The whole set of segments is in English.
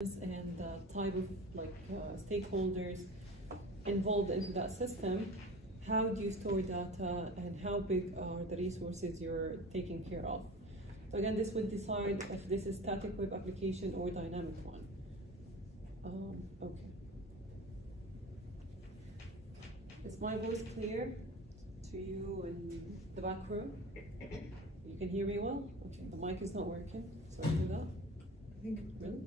and the type of stakeholders involved into that system, how do you store data and how big are the resources you're taking care of? So again, this would decide if this is static web application or dynamic one. Okay. Is my voice clear to you in the back room? You can hear me well? Okay, the mic is not working. Sorry for that. I think, really?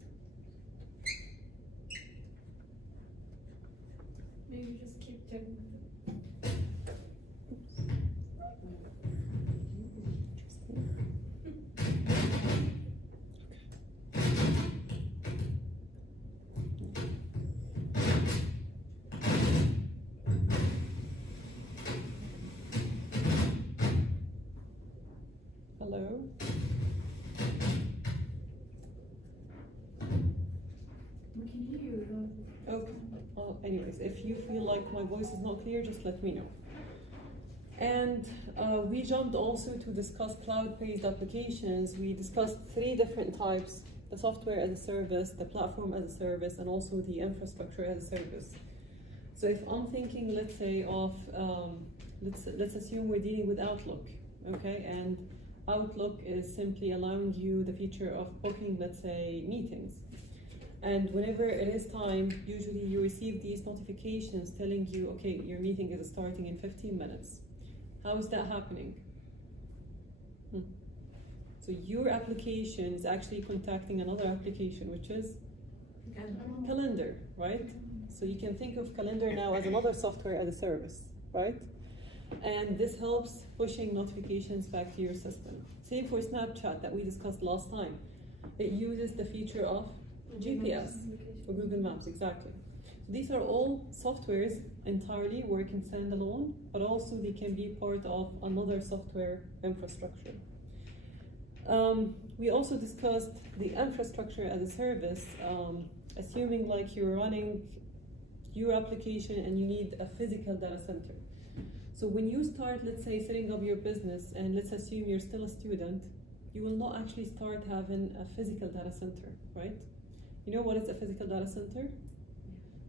Maybe just keep checking. Hello? We can hear you. Okay. Well, anyways, if you feel like my voice is not clear, just let me know. And we jumped also to discuss cloud-based applications. We discussed 3 different types: the software as a service, the platform as a service, and also the infrastructure as a service. So if I'm thinking, let's say, of, let's assume we're dealing with Outlook, okay? And Outlook is simply allowing you the feature of booking, let's say, meetings. And whenever it is time, usually you receive these notifications telling you, okay, your meeting is starting in 15 minutes. How is that happening? So your application is actually contacting another application, which is Calendar, right? So you can think of Calendar now as another software as a service, right? And this helps pushing notifications back to your system. Same for Snapchat that we discussed last time. It uses the feature of GPS for Google Maps, exactly. So these are all softwares entirely working standalone, but also they can be part of another software infrastructure. We also discussed the infrastructure as a service, assuming like you're running your application and you need a physical data center. So when you start, let's say, setting up your business, and let's assume you're still a student, you will not actually start having a physical data center, right? You know what is a physical data center?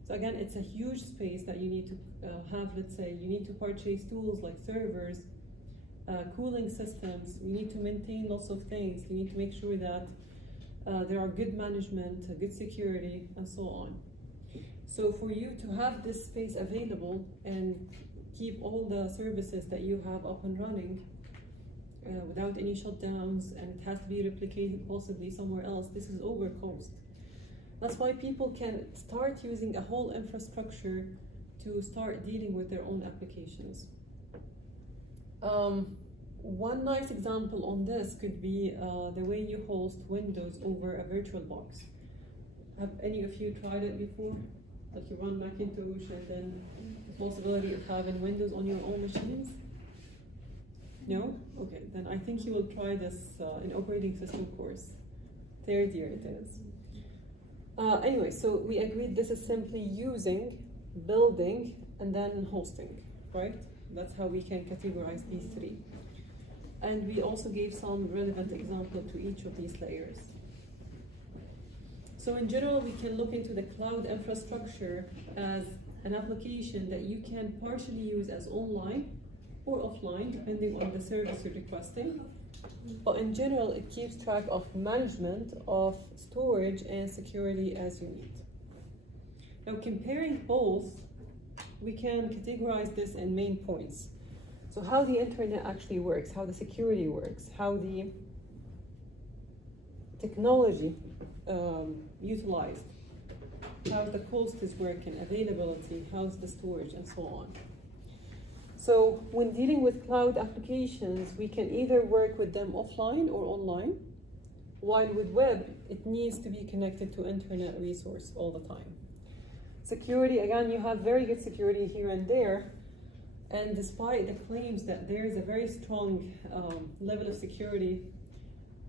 So again, it's a huge space that you need to have. Let's say you need to purchase tools like servers, cooling systems. You need to maintain lots of things. You need to make sure that there are good management, good security, and so on. So for you to have this space available and keep all the services that you have up and running without any shutdowns, and it has to be replicated possibly somewhere else, this is overcost. That's why people can start using a whole infrastructure to start dealing with their own applications. One nice example on this could be the way you host Windows over a virtual box. Have any of you tried it before? Like you run Macintosh and then the possibility of having Windows on your own machines? No? Okay, then I think you will try this in operating system course. 3rd year it is. Anyway, so we agreed this is simply using, building, and then hosting, right? That's how we can categorize these 3. And we also gave some relevant example to each of these layers. So in general, we can look into the cloud infrastructure as an application that you can partially use as online or offline, depending on the service you're requesting. But in general, it keeps track of management of storage and security as you need. Now, comparing both, we can categorize this in main points. So how the internet actually works, how the security works, how the technology utilized, how the cost is working, availability, how's the storage, and so on. So when dealing with cloud applications, we can either work with them offline or online, while with web, it needs to be connected to internet resource all the time. Security, again, you have very good security here and there, and despite the claims that there is a very strong level of security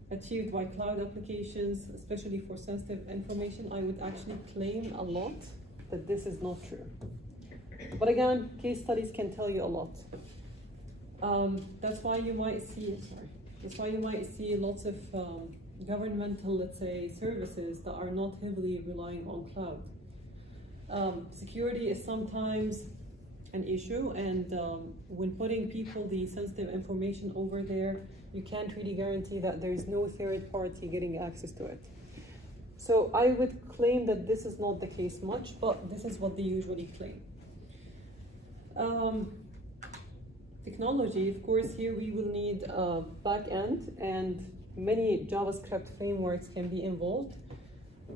achieved by cloud applications, especially for sensitive information, I would actually claim a lot that this is not true. But again, case studies can tell you a lot. That's why you might see lots of governmental, let's say, services that are not heavily relying on cloud. Security is sometimes an issue, and when putting people the sensitive information over there, you can't really guarantee that there is no third party getting access to it. So I would claim that this is not the case much, but this is what they usually claim. Technology, of course, here we will need a back end, and many JavaScript frameworks can be involved.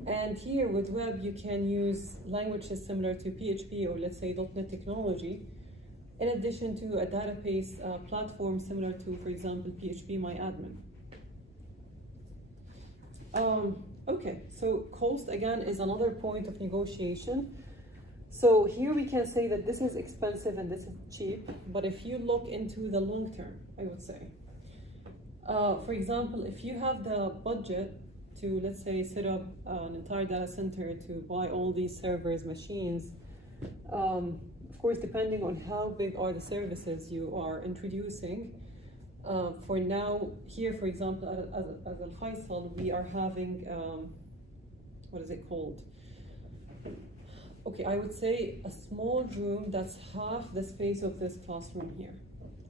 And here with web, you can use languages similar to PHP or let's say .NET technology, in addition to a database platform similar to, for example, PHP MyAdmin. Okay, so cost again is another point of negotiation. So here we can say that this is expensive and this is cheap, but if you look into the long term, I would say, for example, if you have the budget to, let's say, set up an entire data center to buy all these servers, machines, of course, depending on how big are the services you are introducing. For now, here, for example, as Al Faisal, we are having, what is it called? Okay, I would say a small room that's half the space of this classroom here.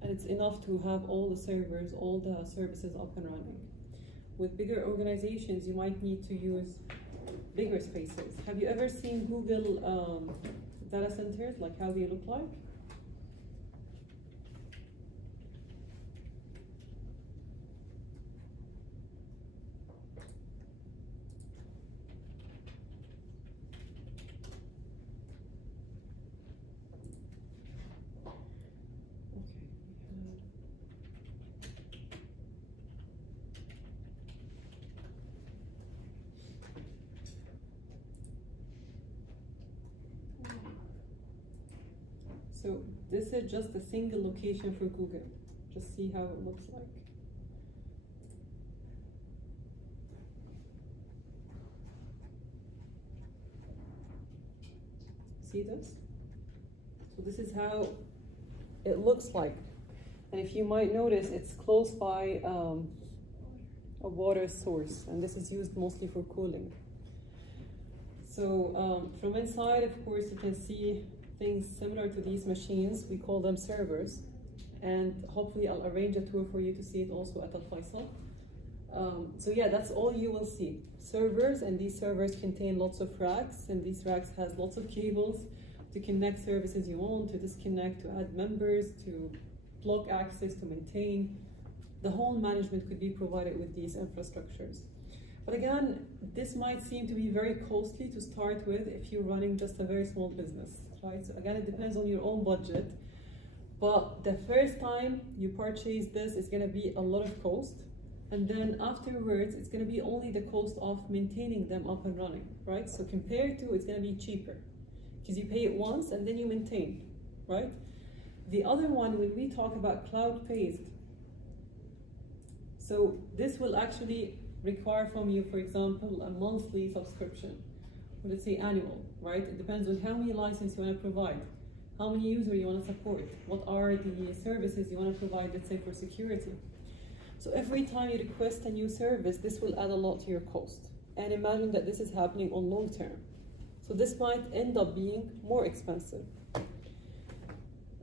And it's enough to have all the servers, all the services up and running. With bigger organizations, you might need to use bigger spaces. Have you ever seen Google data centers, like how they look like? So this is just a single location for Google. Just see how it looks like. See this? So this is how it looks like. And if you might notice, it's close by a water source, and this is used mostly for cooling. So from inside, of course, you can see things similar to these machines. We call them servers, and hopefully I'll arrange a tour for you to see it also at Al Faisal. So yeah, that's all you will see. Servers, and these servers contain lots of racks, and these racks has lots of cables to connect services you want, to disconnect, to add members, to block access, to maintain. The whole management could be provided with these infrastructures. But again, this might seem to be very costly to start with if you're running just a very small business, right? So again, it depends on your own budget. But the first time you purchase this, it's gonna be a lot of cost. And then afterwards, it's gonna be only the cost of maintaining them up and running, right? So compared to, it's gonna be cheaper because you pay it once and then you maintain, right? The other one, when we talk about cloud-based, so this will actually require from you, for example, a monthly subscription, or let's say annual, right? It depends on how many licenses you want to provide, how many users you want to support, what are the services you want to provide, let's say, for security. So every time you request a new service, this will add a lot to your cost. And imagine that this is happening on long term. So this might end up being more expensive.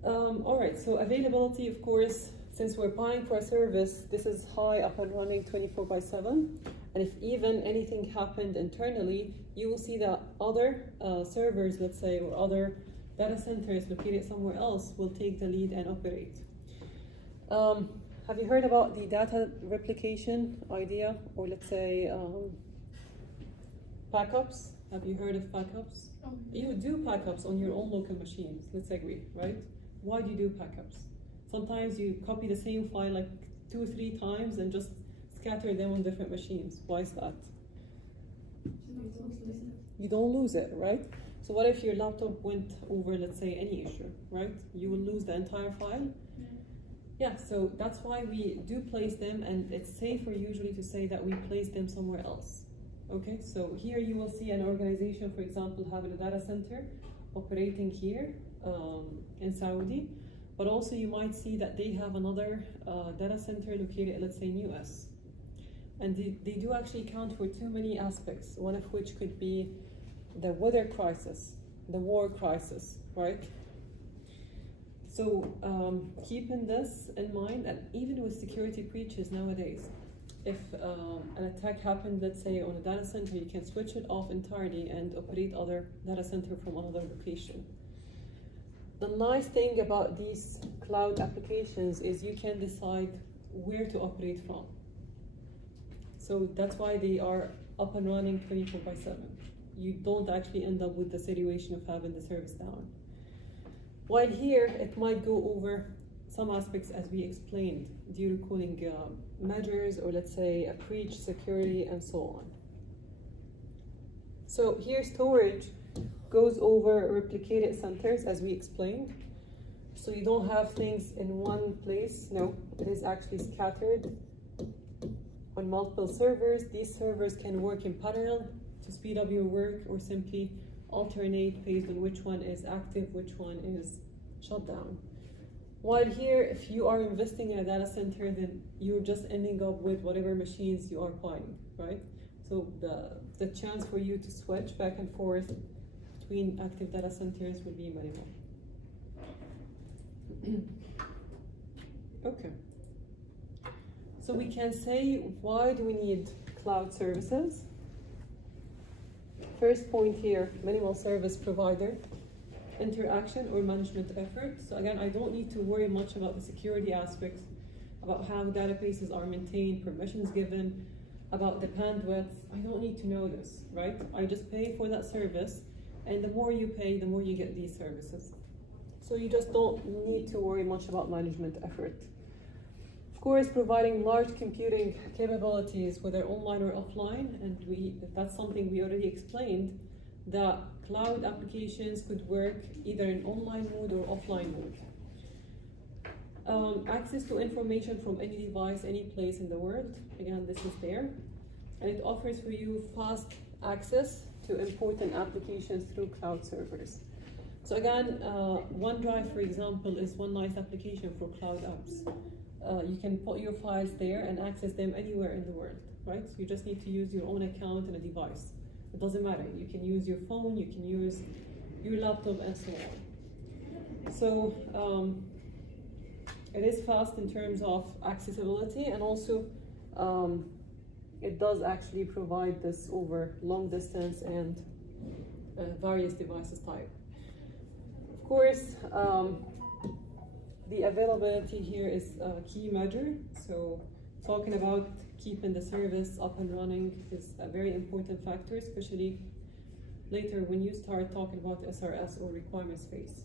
All right, so availability, of course, since we're buying for a service, this is high up and running 24/7. And if even anything happened internally, you will see that other servers, let's say, or other data centers located somewhere else will take the lead and operate. Have you heard about the data replication idea, or let's say backups? Have you heard of backups? You do backups on your own local machines, let's agree, right? Why do you do backups? Sometimes you copy the same file like 2 or 3 times and just scatter them on different machines. Why is that? You don't lose it, right? So what if your laptop went over, let's say, any issue, right? You will lose the entire file. Yeah, so that's why we do place them, and it's safer usually to say that we place them somewhere else. Okay, so here you will see an organization, for example, having a data center operating here in Saudi, but also you might see that they have another data center located, let's say, in US. And they do actually account for too many aspects, one of which could be the weather crisis, the war crisis, right? So keeping this in mind, and even with security breaches nowadays, if an attack happened, let's say on a data center, you can switch it off entirely and operate other data center from another location. The nice thing about these cloud applications is you can decide where to operate from. So that's why they are up and running 24/7. You don't actually end up with the situation of having the service down. While here, it might go over some aspects as we explained, due to cooling measures, or let's say a breach, security, and so on. So here, storage goes over replicated centers, as we explained. So you don't have things in one place. No, it is actually scattered on multiple servers. These servers can work in parallel to speed up your work, or simply alternate based on which one is active, which one is shut down. While here, if you are investing in a data center, then you're just ending up with whatever machines you are buying, right? So the chance for you to switch back and forth between active data centers will be minimal. Okay. So we can say, why do we need cloud services? First point here, minimal service provider, interaction or management effort. So again, I don't need to worry much about the security aspects, about how databases are maintained, permissions given, about the bandwidth. I don't need to know this, right? I just pay for that service, and the more you pay, the more you get these services. So you just don't need to worry much about management effort. Of course, providing large computing capabilities, whether online or offline, and that's something we already explained, that cloud applications could work either in online mode or offline mode. Access to information from any device, any place in the world. Again, this is there. And it offers for you fast access to important applications through cloud servers. So again, OneDrive, for example, is one nice application for cloud apps. You can put your files there and access them anywhere in the world, right? So you just need to use your own account and a device. It doesn't matter. You can use your phone, you can use your laptop, and so on. So it is fast in terms of accessibility, and also it does actually provide this over long distance and various devices type. Of course, the availability here is a key measure. So talking about keeping the service up and running is a very important factor, especially later when you start talking about SRS or requirement space.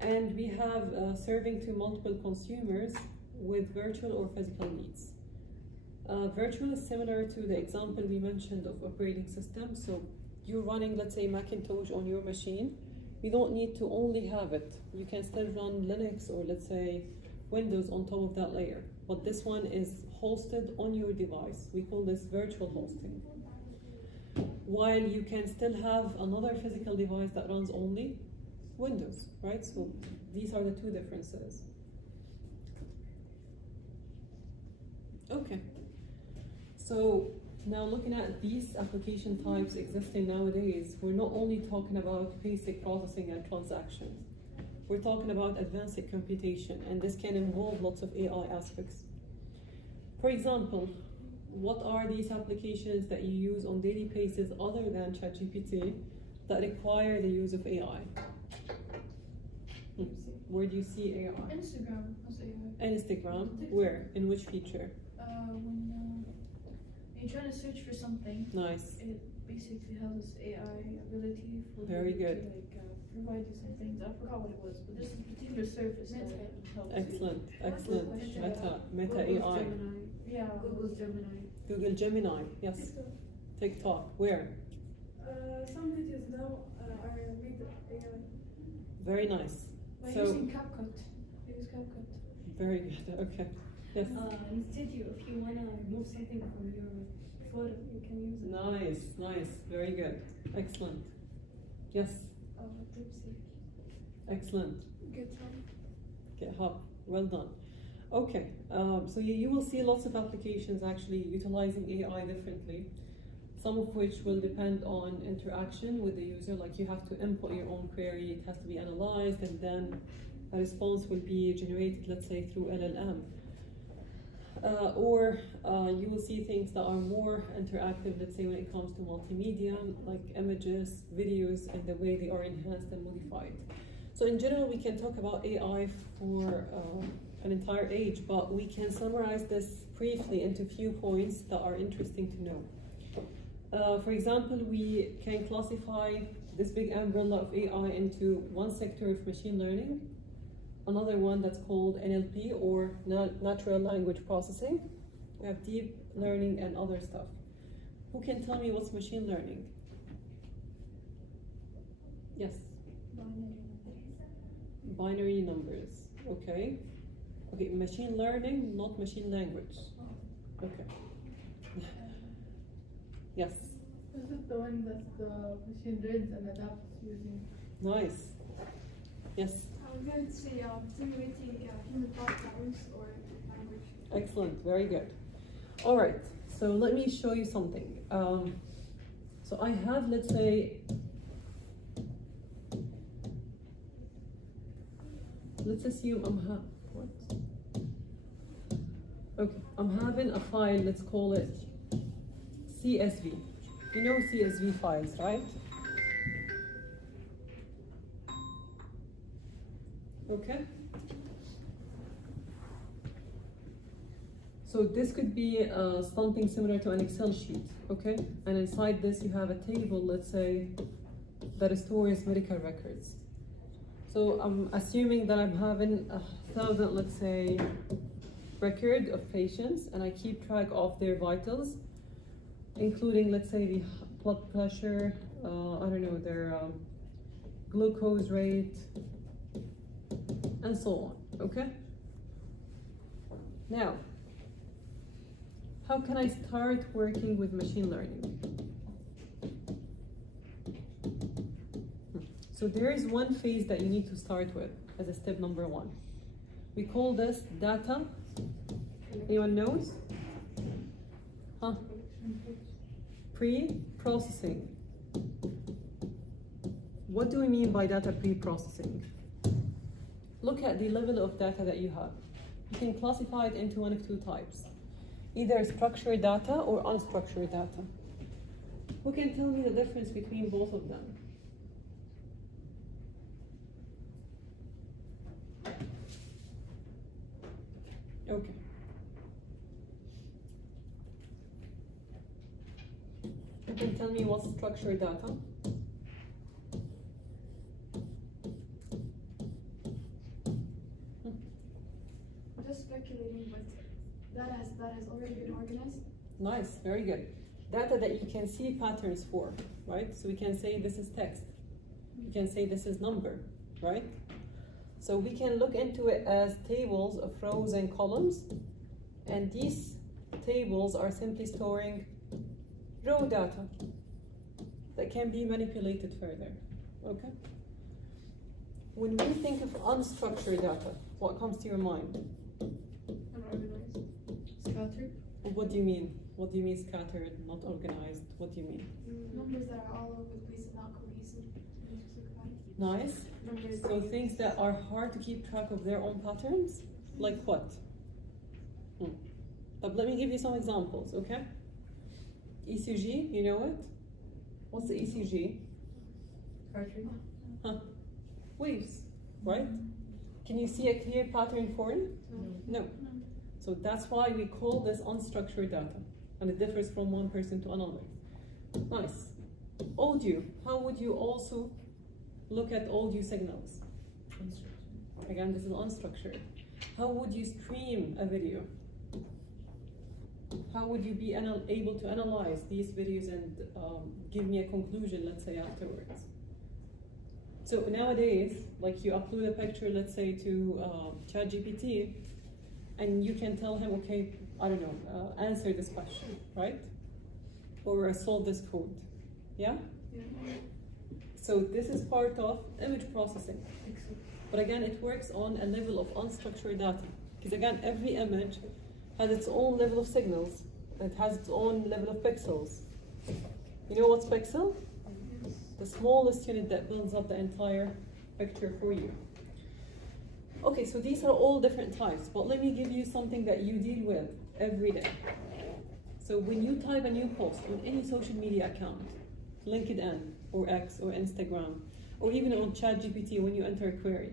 And we have serving to multiple consumers with virtual or physical needs. Virtual is similar to the example we mentioned of operating system. So you're running, let's say, Macintosh on your machine. You don't need to only have it. You can still run Linux or, let's say, Windows on top of that layer. But this one is hosted on your device. We call this virtual hosting. While you can still have another physical device that runs only Windows, right? So these are the two differences. Okay. So now looking at these application types existing nowadays, we're not only talking about basic processing and transactions. We're talking about advanced computation, and this can involve lots of AI aspects. For example, what are these applications that you use on daily basis other than ChatGPT that require the use of AI? Where do you see AI? Instagram has AI. Instagram? Where? In which feature? When you're trying to search for something, Nice. it basically has AI ability for Very you good. to provide you some things. I forgot what it was, but this is a particular service that helps you. Excellent, excellent. Meta Google's AI. Gemini. Yeah. Google's Gemini. Google Gemini, yes. TikTok, where? Some videos now are with AI. Very nice. By So, using CapCut. Use CapCut. very good, okay. Yes. Instead, if you want to remove something from your photo, you can use it. Nice, nice, very good. Excellent. Yes, Tipsy. excellent. GitHub. GitHub, well done. Okay, so you will see lots of applications actually utilizing AI differently, some of which will depend on interaction with the user, like you have to input your own query, it has to be analyzed, and then a response will be generated, let's say, through LLM. Or you will see things that are more interactive, let's say when it comes to multimedia, like images, videos, and the way they are enhanced and modified. So in general, we can talk about AI for an entire age, but we can summarize this briefly into a few points that are interesting to know. For example, we can classify this big umbrella of AI into one sector of machine learning, another one that's called NLP, or natural language processing. We have deep learning and other stuff. Who can tell me what's machine learning? Yes? Binary numbers. Okay. Okay, machine learning, not machine language. Okay. Yes? Is it the one that the machine reads and adapts using? Nice. Yes? I was going to say simulating human thought patterns or language. Excellent, very good. All right, so let me show you something. So I have, let's say, let's assume I'm having a file, let's call it CSV. You know CSV files, right? Okay. So this could be something similar to an Excel sheet, okay? And inside this you have a table, let's say, that stores medical records. So I'm assuming that I'm having 1,000, let's say, record of patients, and I keep track of their vitals, including, let's say, the blood pressure, I don't know, their glucose rate, and so on, okay? Now, how can I start working with machine learning? So there is one phase that you need to start with as a step number one. We call this data. Anyone knows? Huh? Pre-processing. What do we mean by data pre-processing? Look at the level of data that you have. You can classify it into one of two types. Either structured data or unstructured data. Who can tell me the difference between both of them? Okay. You can tell me what's structured data? I'm just speculating, but that has already been organized. Nice, very good. Data that you can see patterns for, right? So we can say this is text. We can say this is number, right? So we can look into it as tables of rows and columns, and these tables are simply storing raw data that can be manipulated further, okay? When we think of unstructured data, what comes to your mind? Unorganized. Scattered. What do you mean? What do you mean scattered, not organized? What do you mean? Numbers that are all over the place and not cohesive. Nice. So things that are hard to keep track of their own patterns? Like what? But let me give you some examples, okay? ECG, you know it? What's the ECG? Cartridge. Huh. Waves, right? Can you see a clear pattern for it? No. So that's why we call this unstructured data, and it differs from one person to another. Nice. Audio, how would you also look at audio signals? Again, this is unstructured. How would you stream a video? How would you be able to analyze these videos and give me a conclusion, let's say, afterwards? So nowadays, like you upload a picture, let's say, to ChatGPT, and you can tell him, okay, I don't know, answer this question, right? Or solve this code, yeah? So this is part of image processing. But again, it works on a level of unstructured data. Because again, every image has its own level of signals. And it has its own level of pixels. You know what's pixel? The smallest unit that builds up the entire picture for you. Okay, so these are all different types, but let me give you something that you deal with every day. So when you type a new post on any social media account, LinkedIn or X or Instagram, or even on ChatGPT when you enter a query,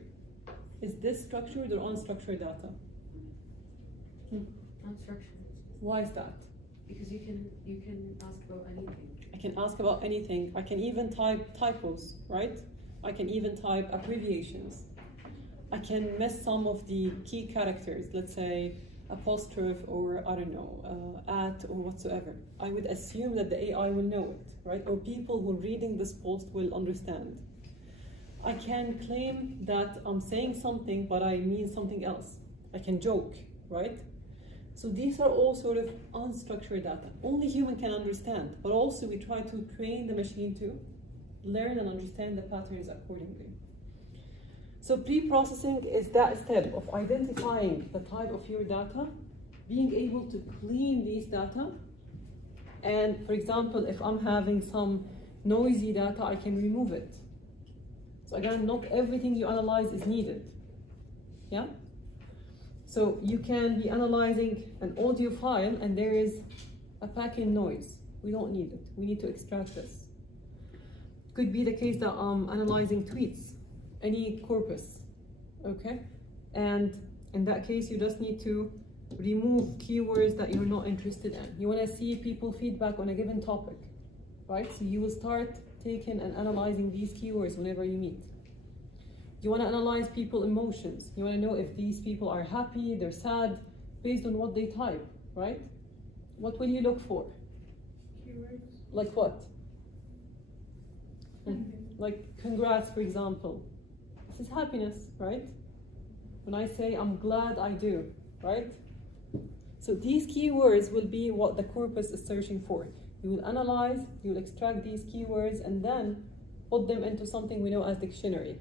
is this structured or unstructured data? Unstructured. Why is that? Because you can ask about anything. I can ask about anything. I can even type typos, right? I can even type abbreviations. I can miss some of the key characters, let's say apostrophe or I don't know, at or whatsoever. I would assume that the AI will know it, right? Or people who are reading this post will understand. I can claim that I'm saying something, but I mean something else. I can joke, right? So these are all sort of unstructured data. Only human can understand, but also we try to train the machine to learn and understand the patterns accordingly. So pre-processing is that step of identifying the type of your data, being able to clean these data, and for example, if I'm having some noisy data, I can remove it. So again, not everything you analyze is needed. Yeah? So you can be analyzing an audio file and there is a pack-in noise. We don't need it. We need to extract this. Could be the case that I'm analyzing tweets, any corpus, okay? And in that case, you just need to remove keywords that you're not interested in. You want to see people feedback on a given topic, right? So you will start taking and analyzing these keywords whenever you meet. You want to analyze people's emotions. You want to know if these people are happy, they're sad, based on what they type, right? What will you look for? Keywords. Like what? Like congrats, for example. This is happiness, right? When I say I'm glad I do, right? So these keywords will be what the corpus is searching for. You will analyze, you will extract these keywords, and then put them into something we know as dictionary.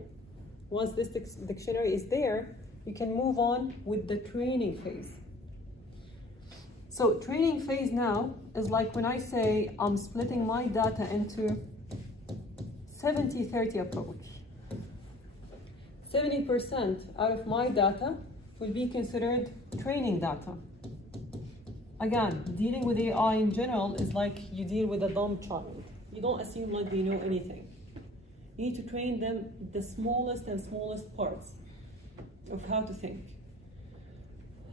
Once this dictionary is there, you can move on with the training phase. So training phase now is like when I say I'm splitting my data into 70-30 approach. 70% out of my data will be considered training data. Again, dealing with AI in general is like you deal with a dumb child. You don't assume like they know anything. You need to train them the smallest and smallest parts of how to think.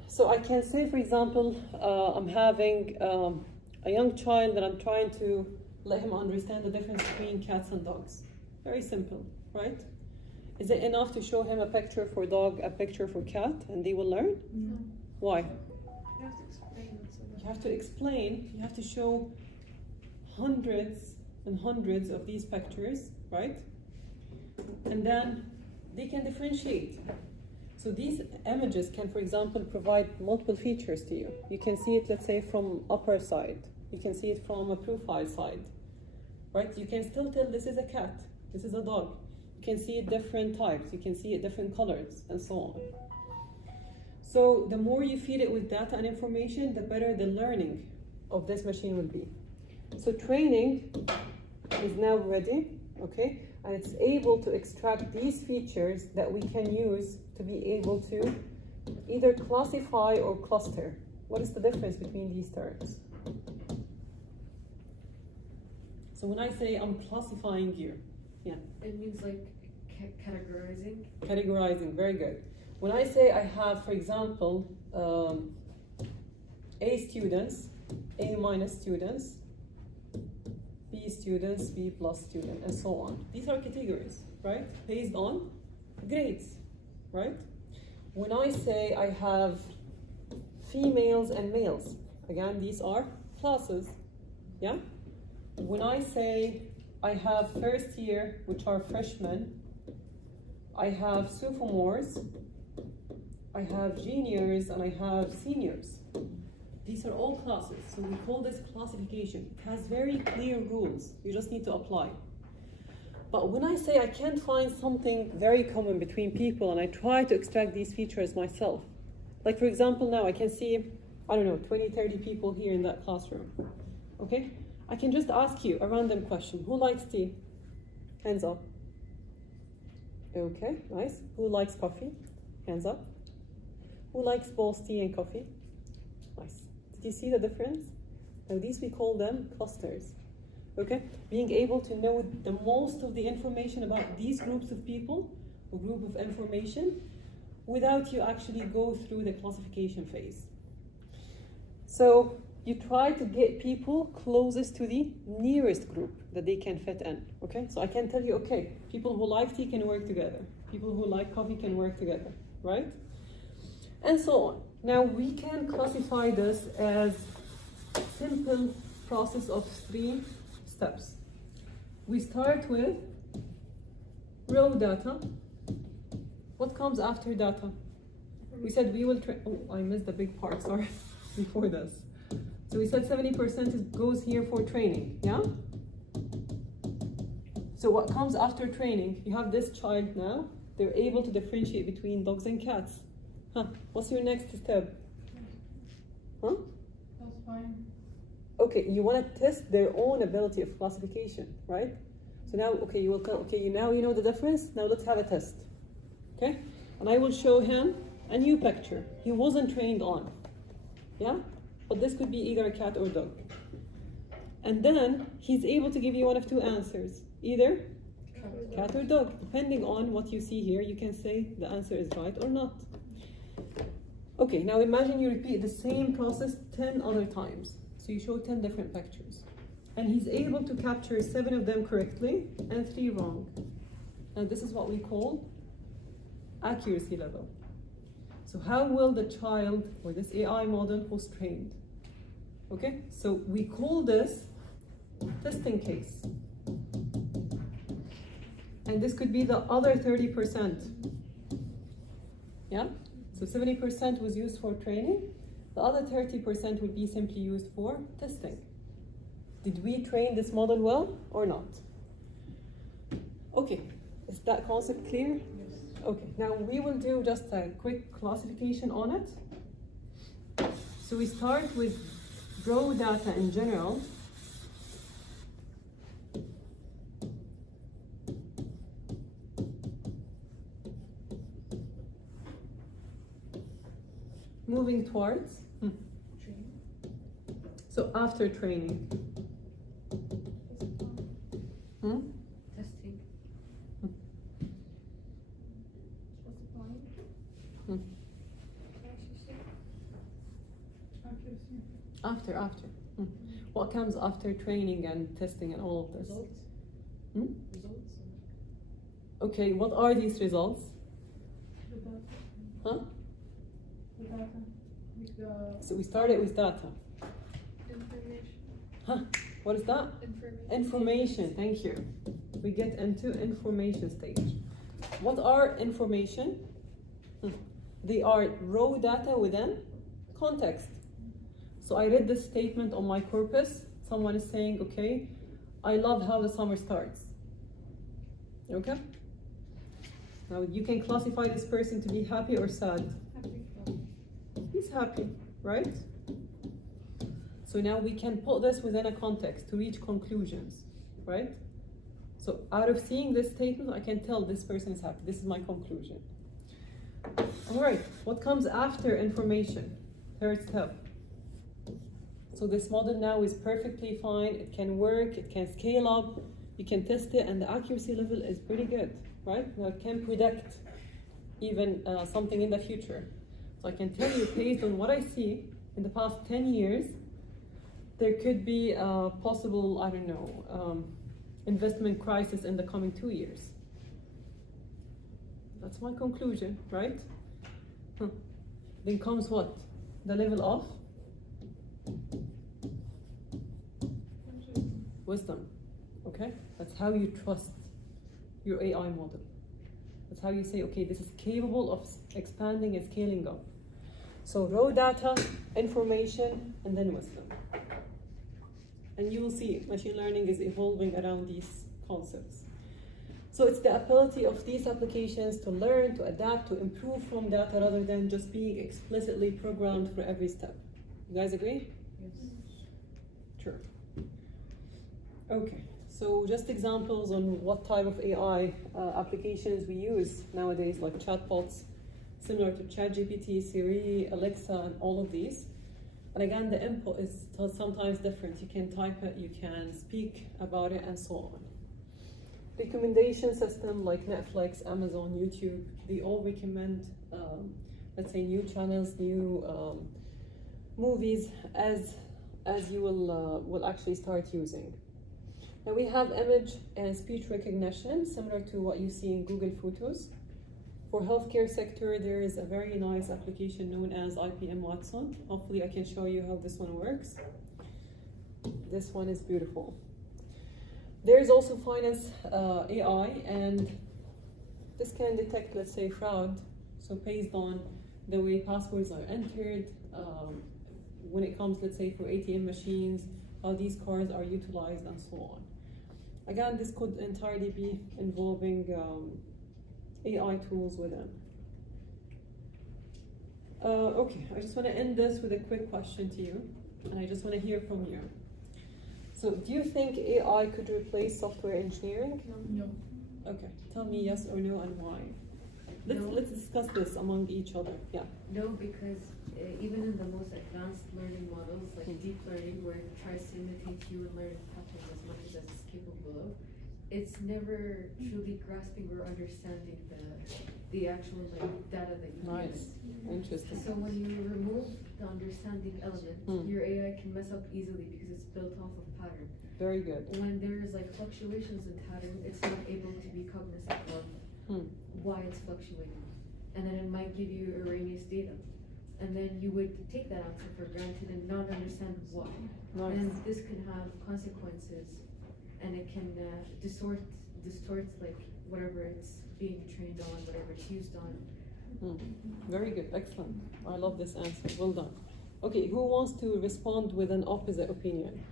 So I can say, for example, I'm having a young child that I'm trying to let him understand the difference between cats and dogs. Very simple, right? Is it enough to show him a picture for dog, a picture for cat, and they will learn? No. Why? You have to explain it. So You have to explain, you have to show hundreds and hundreds of these pictures, right? And then they can differentiate. So these images can, for example, provide multiple features to you. You can see it, let's say, from upper side. You can see it from a profile side, right? You can still tell this is a cat, this is a dog. You can see it different types, you can see it different colors, and so on. So the more you feed it with data and information, the better the learning of this machine will be. So training is now ready, okay? And it's able to extract these features that we can use to be able to either classify or cluster. What is the difference between these terms? So when I say I'm classifying you, yeah. It means like categorizing. Categorizing, very good. When I say I have, for example, A students, A minus students, B students, B plus student, and so on. These are categories, right? Based on grades, right? When I say I have females and males, again, these are classes, yeah? When I say I have first year, which are freshmen, I have sophomores, I have juniors, and I have seniors. These are all classes, so we call this classification. It has very clear rules, you just need to apply. But when I say I can't find something very common between people and I try to extract these features myself, Like for example, now I can see, I don't know, 20, 30 people here in that classroom. Okay? I can just ask you a random question. Who likes tea? Hands up. Okay, nice. Who likes coffee? Hands up. Who likes both tea and coffee? Nice. Did you see the difference? Now these we call them clusters. Okay? Being able to know the most of the information about these groups of people, or group of information, without you actually go through the classification phase. So you try to get people closest to the nearest group that they can fit in. Okay? So I can tell you, okay, people who like tea can work together. People who like coffee can work together, right? And so on. Now we can classify this as a simple process of 3 steps. We start with raw data. What comes after data? We said we will oh, I missed the big part, sorry, before this. So we said 70% goes here for training, yeah? So what comes after training? You have this child now, they're able to differentiate between dogs and cats. Huh, what's your next step? Huh? That's fine. Okay, you want to test their own ability of classification, right? So now, okay, you will now you know the difference. Now let's have a test, okay? And I will show him a new picture he wasn't trained on, yeah? But this could be either a cat or dog. And then he's able to give you one of 2 answers, either cat or dog. Depending on what you see here, you can say the answer is right or not. Okay, now imagine you repeat the same process 10 other times. So you show 10 different pictures. And he's able to capture 7 of them correctly and 3 wrong. Now this is what we call accuracy level. So how will the child or this AI model who's trained? Okay, so we call this testing case. And this could be the other 30%. Yeah? So 70% was used for training. The other 30% would be simply used for testing. Did we train this model well or not? Okay, is that concept clear? Yes. Okay, now we will do just a quick classification on it. So we start with raw data in general. Moving towards, Training. so after training. Hmm? Testing. Specifying. Hmm. Accuracy. After. Hmm. What comes after training and testing and all of this? Results. Hmm? Results. Okay, what are these results? The data. Huh? The data. With the So we started with data. Information. Huh? What is that? Information. Information, thank you. We get into information stage. What are information? They are raw data within context. So I read this statement on my corpus. Someone is saying, okay, I love how the summer starts. Okay? Now you can classify this person to be happy or sad. Happy. He's happy, right? So now we can put this within a context to reach conclusions, right? So out of seeing this statement, I can tell this person is happy. This is my conclusion. All right, what comes after information? 3rd step. So this model now is perfectly fine. It can work, it can scale up, you can test it, and the accuracy level is pretty good, right? Now it can predict even something in the future. So I can tell you based on what I see in the past 10 years, there could be a possible, I don't know, investment crisis in the coming 2 years. That's my conclusion, right? Then comes what? The level of wisdom, okay? That's how you trust your AI model. That's how you say, okay, this is capable of expanding and scaling up. So raw data, information, and then wisdom. And you will see machine learning is evolving around these concepts. So it's the ability of these applications to learn, to adapt, to improve from data rather than just being explicitly programmed for every step. You guys agree? Yes. Sure. Okay, so just examples on what type of AI applications we use nowadays, like chatbots, similar to ChatGPT, Siri, Alexa, and all of these. And again, the input is sometimes different. You can type it, you can speak about it, and so on. Recommendation system like Netflix, Amazon, YouTube, they all recommend, let's say, new channels, new movies as you will actually start using. Now we have image and speech recognition, similar to what you see in Google Photos. For healthcare sector, there is a very nice application known as IBM Watson. Hopefully I can show you how this one works. This one is beautiful. There is also finance AI, and this can detect, let's say, fraud. So based on the way passwords are entered, when it comes, let's say, for ATM machines, how these cards are utilized, and so on. Again, this could entirely be involving AI tools within. Okay, I just want to end this with a quick question to you, and I just want to hear from you. So, do you think AI could replace software engineering? No. Okay, tell me yes or no and why. Let's discuss this among each other. Yeah. No, because even in the most advanced learning models, like deep learning, where it tries to imitate human learning patterns as much as it's capable of, it's never truly grasping or understanding the actual data that you Nice. use. Interesting. So when you remove the understanding element, your AI can mess up easily because it's built off of pattern. Very good. When there's like fluctuations in pattern, it's not able to be cognizant of why it's fluctuating. And then it might give you erroneous data. And then you would take that answer for granted and not understand why. Nice. And this can have consequences, and it can distort like whatever it's being trained on, whatever it's used on. Very good, excellent. I love this answer, well done. Okay, who wants to respond with an opposite opinion?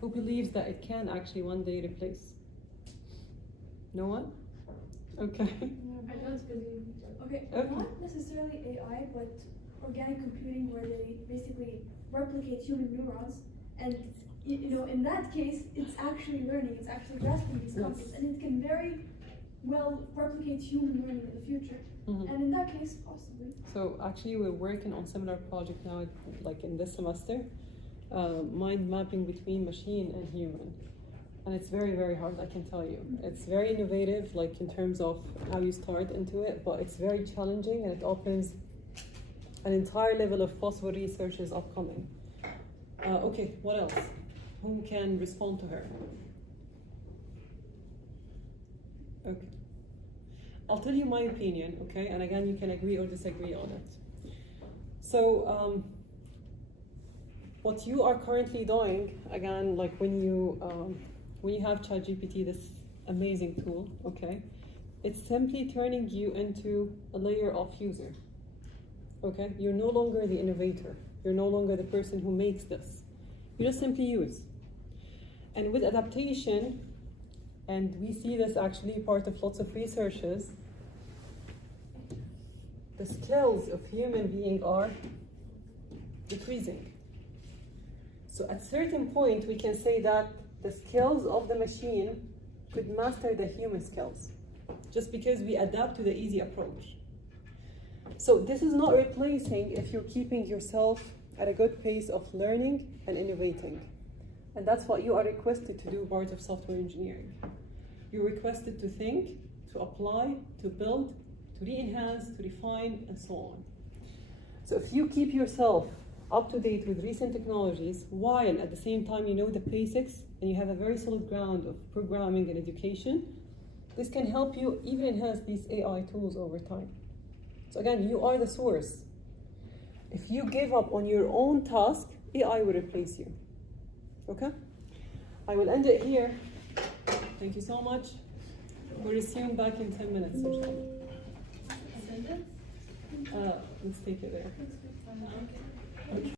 Who believes that it can actually one day replace? No one? Okay. I don't believe. Okay, Okay. not necessarily AI, but organic computing, where they basically replicate human neurons, and you know, in that case, it's actually learning, it's actually grasping these concepts, and it can very well replicate human learning in the future. And in that case, possibly. So actually we're working on similar project now, like in this semester, mind mapping between machine and human. And it's very, very hard, I can tell you. It's very innovative, like in terms of how you start into it, but it's very challenging, and it opens an entire level of possible research is upcoming. Okay, what else? Who can respond to her? Okay. I'll tell you my opinion, okay? And again, you can agree or disagree on it. So, what you are currently doing, again, like when you have ChatGPT, this amazing tool, okay? It's simply turning you into a layer of user, okay? You're no longer the innovator. You're no longer the person who makes this. You just simply use. And with adaptation, and we see this actually part of lots of researches, the skills of human being are decreasing. So at a certain point, we can say that the skills of the machine could master the human skills, just because we adapt to the easy approach. So this is not replacing if you're keeping yourself at a good pace of learning and innovating. And that's what you are requested to do, part of software engineering. You're requested to think, to apply, to build, to re-enhance, to refine, and so on. So if you keep yourself up to date with recent technologies, while at the same time you know the basics, and you have a very solid ground of programming and education, this can help you even enhance these AI tools over time. So again, you are the source. If you give up on your own task, AI will replace you. Okay? I will end it here. Thank you so much. We'll resume back in 10 minutes. Let's take it there. Okay.